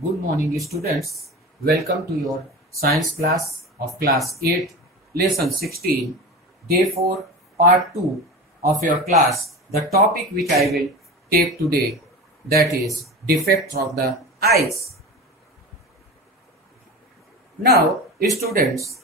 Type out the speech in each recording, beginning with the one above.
Good morning, students. Welcome to your science class of class 8, lesson 16, day 4, part 2 of your class. The topic which I will take today, that is defects of the eyes. Now, students,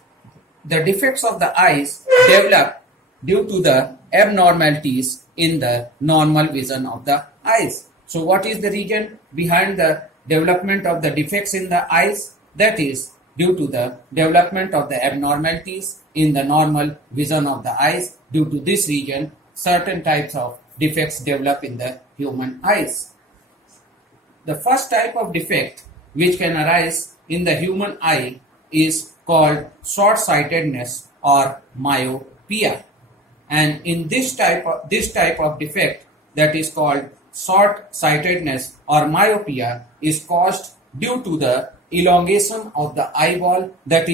the defects of the eyes develop due to the abnormalities in the normal vision of the eyes. So what is the reason behind the development of the defects in the eyes? That is due to the development of the abnormalities in the normal vision of the eyes. Due to this reason, certain types of defects develop in the human eyes. The first type of defect which can arise in the human eye is called short-sightedness or myopia. And in this type of defect, that is called short-sightedness or myopia, is caused due to the elongation of the eyeball, that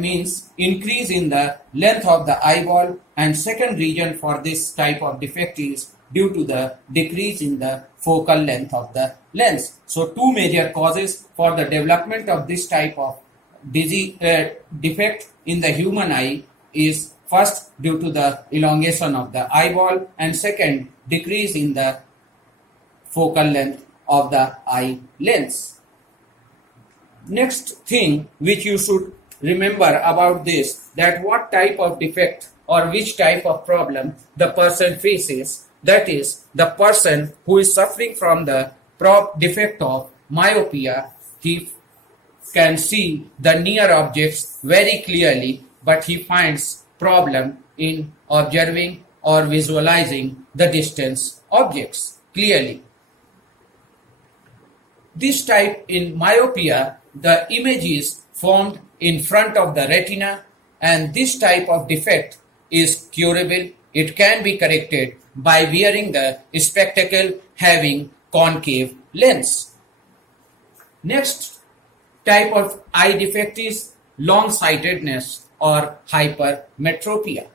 means increase in the length of the eyeball. And second reason for this type of defect is due to the decrease in the focal length of the lens. So two major causes for the development of this type of defect in the human eye is first due to the elongation of the eyeball, and second, decrease in the focal length of the eye lens. Next thing which you should remember about this, that what type of defect or which type of problem the person faces, that is the person who is suffering from the defect of myopia, he can see the near objects very clearly, but he finds problem in observing or visualizing the distance objects clearly. This type in myopia, the image is formed in front of the retina, and this type of defect is curable. It can be corrected by wearing the spectacle having concave lens. Next type of eye defect is long-sightedness or hypermetropia.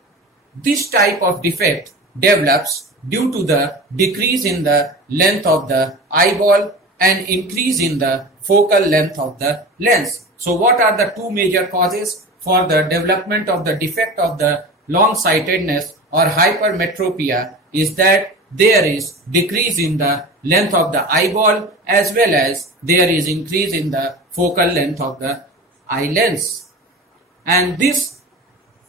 This type of defect develops due to the decrease in the length of the eyeball and increase in the focal length of the lens. So what are the two major causes for the development of the defect of the long-sightedness or hypermetropia is that there is decrease in the length of the eyeball as well as there is increase in the focal length of the eye lens. And this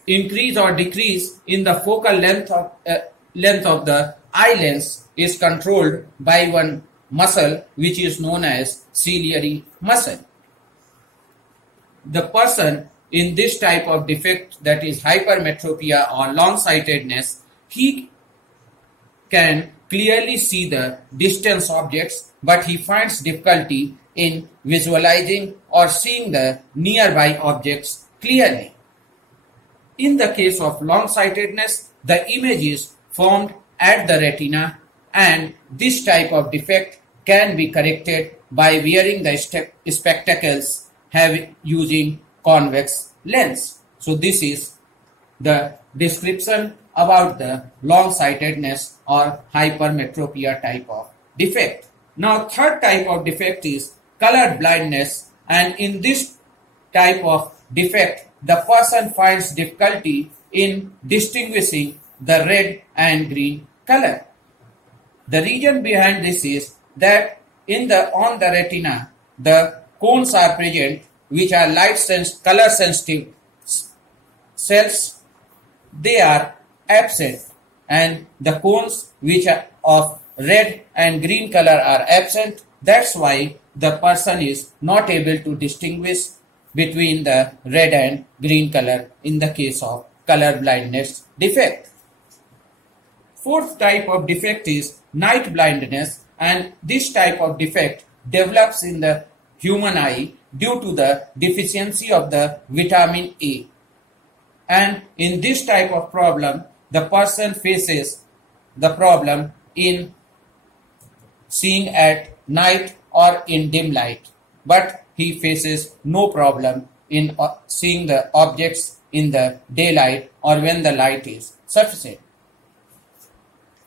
increase or decrease in the focal length of the eye lens is controlled by one muscle which is known as ciliary muscle. The person in this type of defect, that is hypermetropia or long-sightedness, he can clearly see the distance objects, but he finds difficulty in visualizing or seeing the nearby objects clearly. In the case of long-sightedness, the image is formed at the retina, and this type of defect can be corrected by wearing the spectacles using convex lens. So this is the description about the long-sightedness or hypermetropia type of defect. Now third type of defect is color blindness, and in this type of defect the person finds difficulty in distinguishing the red and green color. The reason behind this is that on the retina the cones are present which are color sensitive cells. They are absent, and the cones which are of red and green color are absent. That's why the person is not able to distinguish between the red and green color in the case of color blindness defect. Fourth type of defect is night blindness, and this type of defect develops in the human eye due to the deficiency of the vitamin A. And in this type of problem, the person faces the problem in seeing at night or in dim light, but he faces no problem in seeing the objects in the daylight or when the light is sufficient.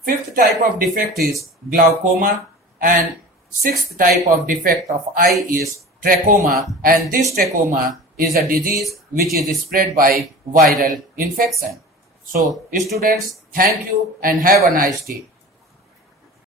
Fifth type of defect is glaucoma, and sixth type of defect of eye is trachoma, and this trachoma is a disease which is spread by viral infection. So students, thank you and have a nice day.